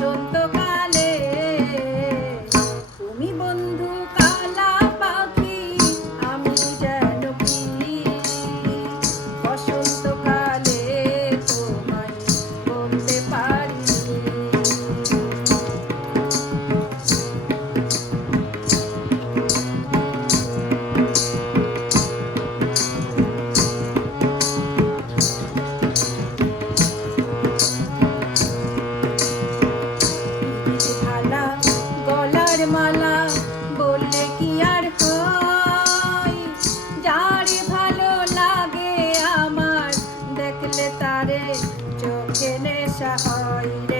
বসন্তকালে মালা বললে কি আর হয়? যার ভালো লাগে আমার, দেখলে তারে চোখে নেশা হয় রে।